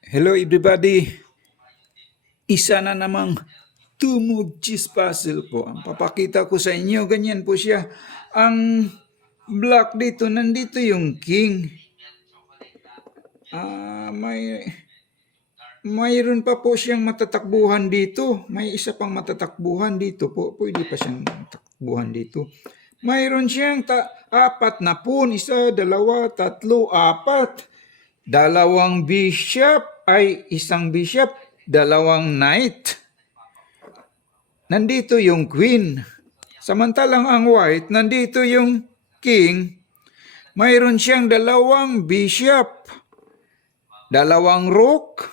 Hello everybody! Isa na namang tumog cheese puzzle po. Ang papakita ko sa inyo, ganyan po siya. Ang black dito, nandito yung king. Ah, may mayroon pa po siyang matatakbuhan dito. May isa pang matatakbuhan dito po. Pwede pa siyang matatakbuhan dito. Mayroon siyang ta- apat na pun. Isa, dalawa, tatlo, apat. Dalawang bishop ay isang bishop, dalawang knight. Nandito yung queen. Samantalang ang white, nandito yung king. Mayroon siyang dalawang bishop, dalawang rook,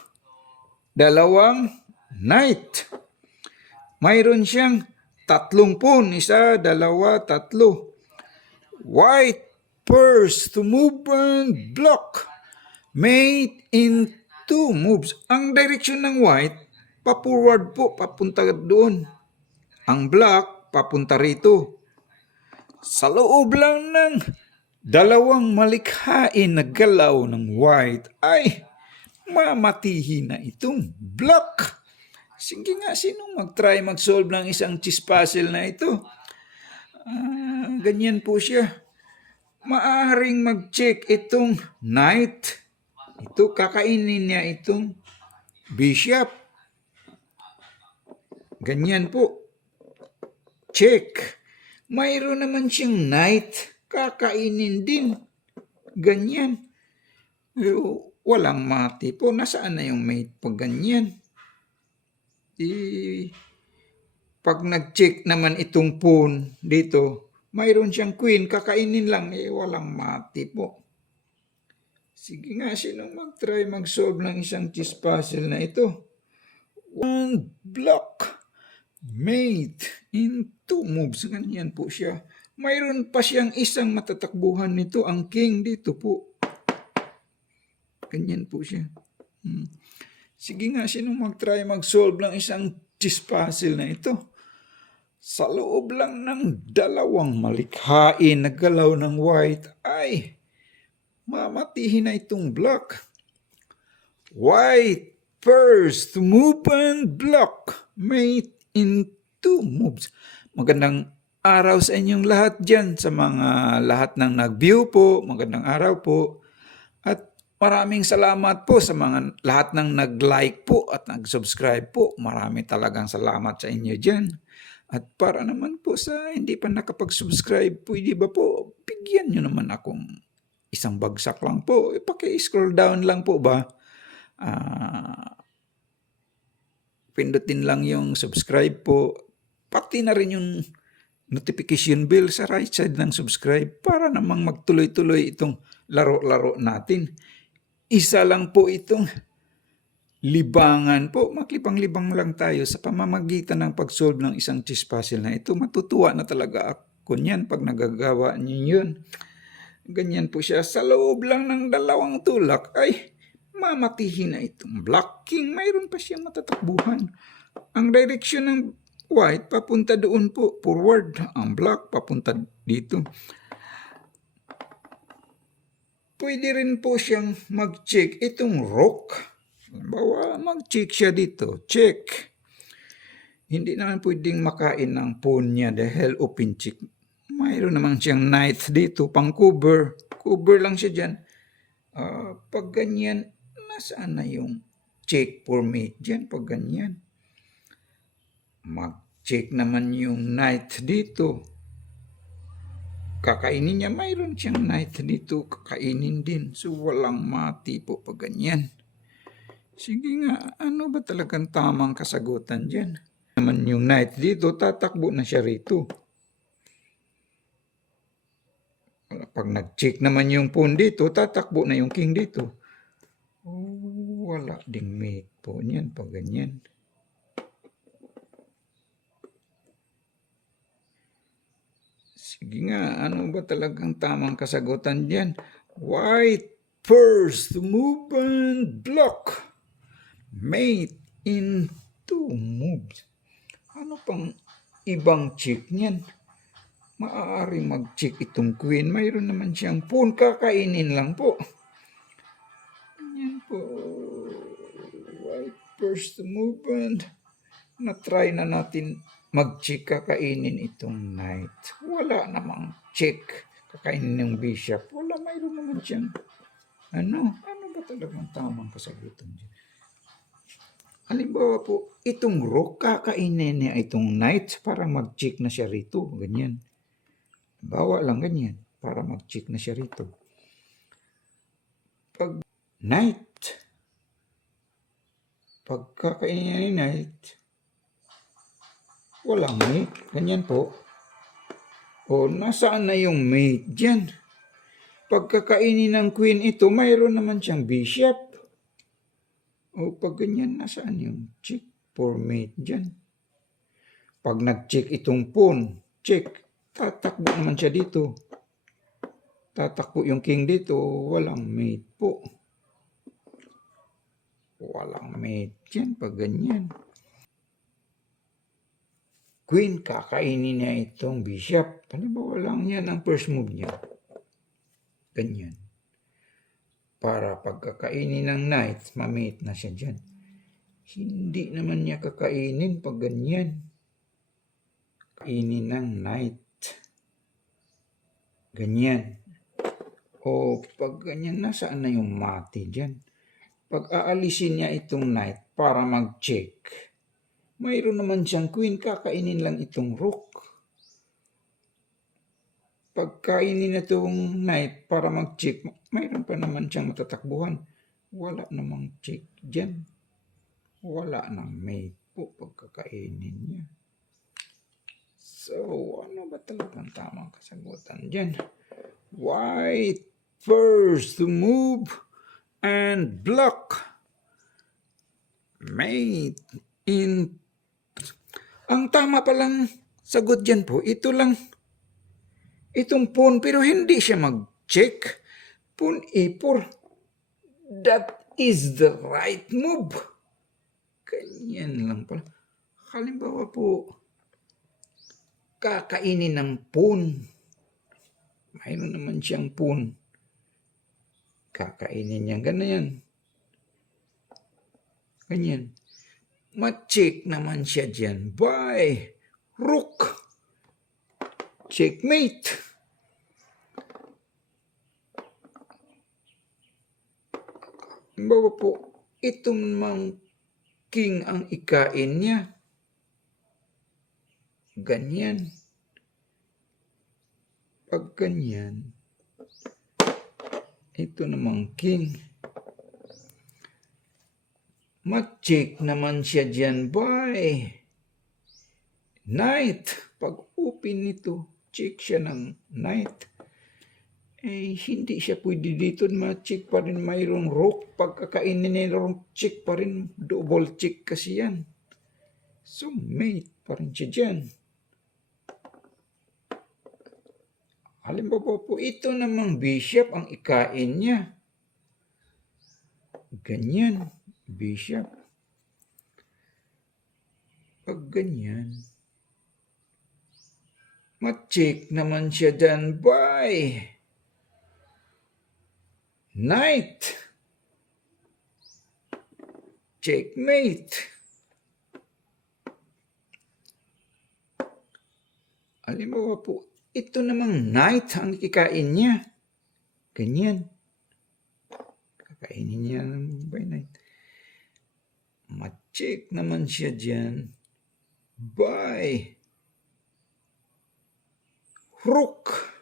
dalawang knight. Mayroon siyang tatlong pun, isa, dalawa, tatlo. White purse to move and block. Made in two moves. Ang direction ng white, pa-forward po, papunta doon. Ang black, papunta rito. Sa loob lang ng dalawang malikhain na galaw ng white ay mamatihi na itong black. Sige nga, sinong mag-try mag-solve ng isang cheese puzzle na ito? Ah, ganyan po siya. Maaring mag-check itong knight. Ito, kakainin niya itong bishop. Ganyan po. Check. Mayroon naman siyang knight. Kakainin din. Ganyan. Pero walang mati po. Nasaan na yung mate pag ganyan? Eh, pag nag-check naman itong pawn dito, mayroon siyang queen, kakainin lang, eh walang mati po. Sige nga, sinong mag-try mag-solve ng isang cheese puzzle na ito? One block made in two moves. Ganyan po siya. Mayroon pa siyang isang matatakbuhan nito, ang king dito po. Ganyan po siya. Hmm. Sige nga, sinong mag-try mag-solve ng isang cheese puzzle na ito? Sa loob lang ng dalawang malikhain na galaw ng white ay mamatihin na itong block. White first move and block made in two moves. Magandang araw sa inyong lahat dyan, sa mga lahat ng nag-view po. Magandang araw po. At maraming salamat po sa mga lahat ng nag-like po at nag-subscribe po. Marami talagang salamat sa inyo dyan. At para naman po sa hindi pa nakapag-subscribe, pwede ba po, bigyan nyo naman akong isang bagsak lang po. Paki-scroll down lang po ba? Ah, pindutin lang yung subscribe po. Pati na rin yung notification bell sa right side ng subscribe para namang magtuloy-tuloy itong laro-laro natin. Isa lang po itong libangan po. Maklipang-libang lang tayo sa pamamagitan ng pag-solve ng isang cheese puzzle na ito. Matutuwa na talaga ako niyan pag nagagawa niyo yun. Ganyan po siya. Sa loob lang ng dalawang tulak ay mamatihin na itong blocking. Mayroon pa siyang matatakbuhan. Ang direction ng white papunta doon po, forward. Ang black papunta dito. Pwede rin po siyang mag-check itong rock. Halimbawa, mag-check siya dito. Check. Hindi naman pwedeng makain ng pawn niya dahil open check. Mayroon naman siyang knight dito, pang cover. Cover lang siya dyan. Ah, pag ganyan, nasaan na yung check for me? Diyan, pag ganyan. Mag-check naman yung knight dito. Kakainin niya, mayroon siyang knight dito, kakainin din. So, walang mati po pag ganyan. Sige nga, ano ba talagang tamang kasagutan dyan? Naman yung knight dito, tatakbo na siya rito. Pag nag-check naman yung pawn dito, tatakbo na yung king dito. Oh, wala ding mate po niyan pag ganyan. Sige nga, ano ba talagang tamang kasagutan dyan? White first move and block. Mate in two moves. Ano pang ibang check niyan? Maaari mag-check itong queen. Mayroon naman siyang pawn. Kakainin lang po. Yan po. first move and na-try na natin mag-check kakainin itong knight. Wala namang check kakainin ng bishop. Wala, mayroon naman siyang ano, ano ba talagang tamang kasagutan dyan? Halimbawa po, itong rook, kakainin niya itong knight para mag-check na siya rito. Ganyan. Bawa lang ganyan para mag-check na siya rito. Pag knight, pag kakainin niya ni knight, walang mate. Ganyan po. O, nasaan na yung mate dyan? Pagkakainin ng queen ito, mayroon naman siyang bishop. O pag ganyan, nasaan yung check for mate dyan? Pag nag-check itong pawn, check, tatakbo naman siya dito. Tatakbo yung king dito, walang mate po. Walang mate dyan pag ganyan. Queen, kakainin niya itong bishop. Halimbawa lang yan ang first move niya. Ganyan para pagkakainin ng knight, mamate na siya dyan. Hindi naman niya kakainin pag ganyan. Kainin ng knight. Ganyan. O pag ganyan, nasaan na yung mati dyan? Pag aalisin niya itong knight para mag-check, mayroon naman siyang queen, kakainin lang itong rook. Pagkainin na itong knight para mag-check, mayroon pa naman siyang matatakbuhan. Wala namang check dyan. Wala nang mate po pagkakainin niya. So, ano ba talagang tamang kasagutan dyan? White first to move and block. Mate in... Ang tama palang sagot dyan po, ito lang itong pawn pero hindi siya mag-check. Pawn e4. That is the right move. Ganyan lang pala. Halimbawa po, kakainin ng pawn. Mayroon naman siyang pawn. Kakainin niya. Ganyan. Ganyan. Ma-check naman siya dyan by rook. Checkmate. Bawa po, itong mang king ang ikain niya. Ganyan. Pag ganyan, ito namang king. Ma-check naman siya dyan by knight. Pag open nito, check siya ng knight eh hindi siya pwede dito ma-check pa rin mayroong rook. Pagkakainin nila check pa rin, double check kasi yan. So, mate pa rin siya dyan. Halimbawa po, ito namang bishop ang ikain niya. Ganyan, bishop. Pag ganyan, ma-check naman siya dyan by Knight. Checkmate. Halimbawa po, ito namang knight ang kikain niya. Ganyan. Kakainin niya ng by night. Ma-check naman siya dyan by rook.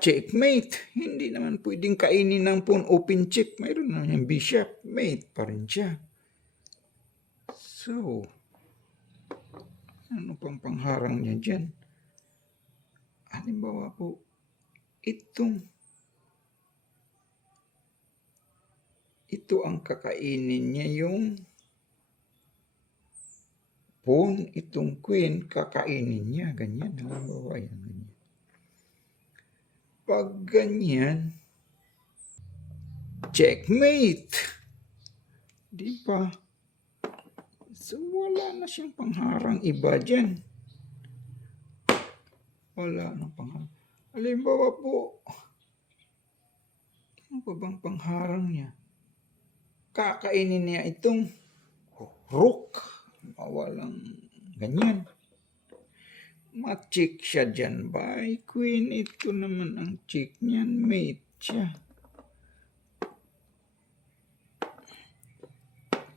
checkmate. Hindi naman pwedeng kainin ng pawn open check. Mayroon naman yung bishop. Mate pa rin siya. So, ano pang pangharang niya dyan? Halimbawa po, itong ito ang kakainin niya yung pawn, itong queen, kakainin niya. Ganyan. Halimbawa yan. Ganyan pag ganyan, checkmate. Di ba? So, wala na siyang pangharang iba dyan. Wala na pangharang. Halimbawa po, ano pa bang pangharang niya? kakainin niya itong rook. Walang ganyan. Ma-check siya dyan ba? Queen, ito naman ang check niyan. Mate siya.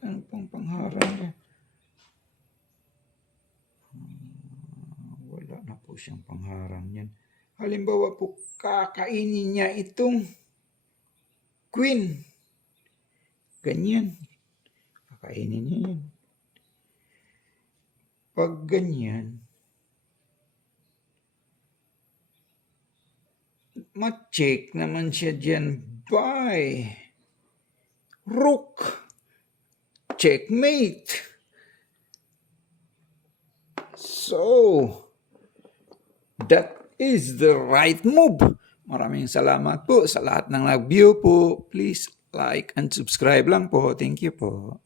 Ano pang pangharang niya? Na po siyang pangharang niyan. Halimbawa po, kakainin niya itong queen. Ganyan. Kakainin niya yan. Pag ganyan, ma-check naman siya dyan by rook. Checkmate. So, that is the right move. Maraming salamat po sa lahat ng nag-view po. Please like and subscribe lang po. Thank you po.